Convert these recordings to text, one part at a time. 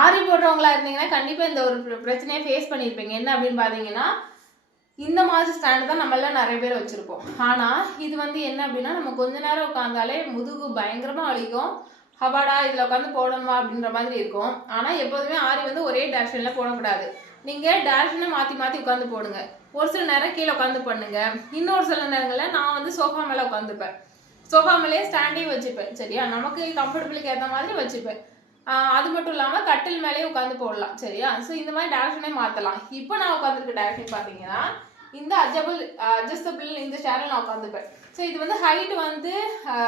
ஆரி போடுறவங்களா இருந்தீங்கன்னா கண்டிப்பாக இந்த ஒரு பிரச்சனையை ஃபேஸ் பண்ணியிருப்பீங்க. என்ன அப்படின்னு பார்த்தீங்கன்னா, இந்த மாதிரி ஸ்டாண்டு தான் நம்மளாம் நிறைய பேர் வச்சுருப்போம். ஆனால் இது வந்து என்ன அப்படின்னா, நம்ம கொஞ்ச நேரம் உட்காந்தாலே முதுகு பயங்கரமாக வலிக்கும். ஹபாடா இதில் உட்காந்து போடணுமா அப்படின்ற மாதிரி இருக்கும். ஆனால் எப்போதுமே ஆரி வந்து ஒரே டேரக்ஷனில் போடக்கூடாது. நீங்கள் டேரக்ஷனை மாற்றி மாற்றி உட்காந்து போடுங்க. ஒரு சில நேரம் கீழே உட்காந்து பண்ணுங்க. இன்னொரு சில நேரங்களில் நான் வந்து சோஃபா மேலே உட்காந்துப்பேன். சோஃபா மேலேயே ஸ்டாண்டையும் வச்சுப்பேன். சரியா, நமக்கு கம்ஃபர்டபுளுக்கு ஏற்ற மாதிரி வச்சுப்பேன். அது மட்டும் இல்லாமல் கட்டில் மேலேயே உட்காந்து போடலாம். சரியா, ஸோ இந்த மாதிரி டேரக்ஷனே மாற்றலாம். இப்போ நான் உட்காந்துருக்க டேரக்ஷன் பார்த்தீங்கன்னா இந்த அட்ஜஸ்டபிள் இந்த சேரில் நான் உட்காந்துப்பேன். ஸோ இது வந்து ஹைட் வந்து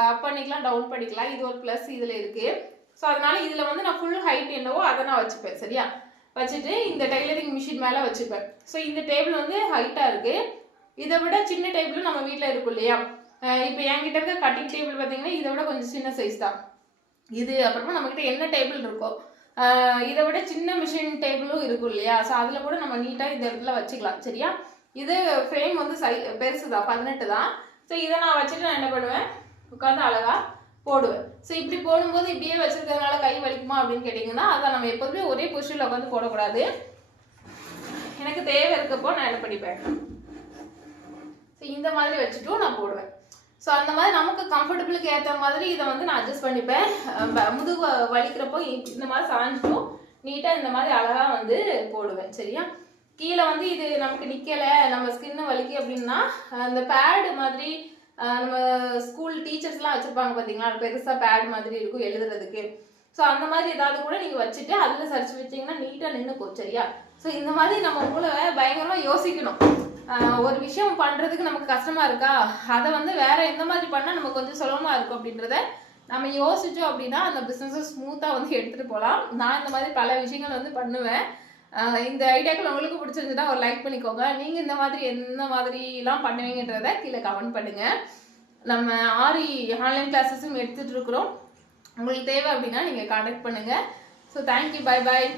அப் பண்ணிக்கலாம், டவுன் பண்ணிக்கலாம். இது ஒரு ப்ளஸ் இதில் இருக்குது. ஸோ அதனால இதில் வந்து நான் ஃபுல் ஹைட் என்னவோ அதை நான் வச்சுப்பேன். சரியா, வச்சுட்டு இந்த டெய்லரிங் மிஷின் மேலே வச்சுப்பேன். ஸோ இந்த டேபிள் வந்து ஹைட்டாக இருக்குது. இதை விட சின்ன டேபிளும் நம்ம வீட்டில் இருக்கும் இல்லையா. இப்போ என்கிட்ட இருக்க கட்டிங் டேபிள் பார்த்தீங்கன்னா இதை விட கொஞ்சம் சின்ன சைஸ் தான் இது. அப்புறமா நம்மக்கிட்ட என்ன டேபிள் இருக்கோ இதை விட சின்ன மிஷின் டேபிளும் இருக்கும் இல்லையா. ஸோ அதில் கூட நம்ம நீட்டாக இந்த இடத்துல வச்சுக்கலாம். சரியா, இது ஃப்ரேம் வந்து பெருசு தான், 18 தான். ஸோ இதை நான் வச்சுட்டு நான் என்ன பண்ணுவேன், உட்காந்து அழகாக போடுவேன். ஸோ இப்படி போடும்போது இப்படியே வச்சுருக்கிறதுனால கை வலிக்குமா அப்படின்னு கேட்டிங்கன்னா, அதை நம்ம எப்போதுமே ஒரே பொசிஷனில் உட்காந்து போடக்கூடாது. எனக்கு தேவை இருக்கப்போ நான் என்ன பண்ணிப்பேன், ஸோ இந்த மாதிரி வச்சுட்டும் நான் போடுவேன். ஸோ அந்த மாதிரி நமக்கு கம்ஃபர்டபுளுக்கு ஏற்ற மாதிரி இதை வந்து நான் அட்ஜஸ்ட் பண்ணிப்பேன். முதுகு வலிக்கிறப்போ இந்த மாதிரி சாஞ்சிட்டும் நீட்டாக இந்த மாதிரி அழகாக வந்து போடுவேன். சரியா, கீழே வந்து இது நமக்கு நிற்கலை, நம்ம ஸ்கின்னு வலிக்கு அப்படின்னா அந்த பேடு மாதிரி நம்ம ஸ்கூல் டீச்சர்ஸ்லாம் வச்சுருப்பாங்க பார்த்தீங்களா, பெருசாக பேட் மாதிரி இருக்கும் எழுதுறதுக்கு. ஸோ அந்த மாதிரி ஏதாவது கூட நீங்கள் வச்சுட்டு அதில் சரிச்சு வச்சிங்கன்னா நீட்டாக நின்றுக்கும். சரியா, ஸோ இந்த மாதிரி நம்ம மூளை பயங்கரமாக யோசிக்கணும். ஒரு விஷயம் பண்ணுறதுக்கு நமக்கு கஷ்டமாக இருக்கா, அதை வந்து வேற எந்த மாதிரி பண்ணால் நமக்கு கொஞ்சம் சுலபமாக இருக்கும் அப்படின்றத நம்ம யோசிச்சோம் அப்படின்னா அந்த பிஸ்னஸை ஸ்மூத்தாக வந்து எடுத்துகிட்டு போகலாம். நான் இந்த மாதிரி பல விஷயங்கள் வந்து பண்ணுவேன். இந்த ஐடியாக்கள் உங்களுக்கு பிடிச்சிருந்துன்னா ஒரு லைக் பண்ணிக்கோங்க. நீங்கள் இந்த மாதிரி எந்த மாதிரிலாம் பண்ணுவீங்கன்றத கீழே கமெண்ட் பண்ணுங்கள். நம்ம ஆரி ஆன்லைன் கிளாஸஸும் எடுத்துகிட்டு இருக்கிறோம். உங்களுக்கு தேவை அப்படின்னா நீங்கள் கான்டாக்ட் பண்ணுங்கள். So thank you, bye bye.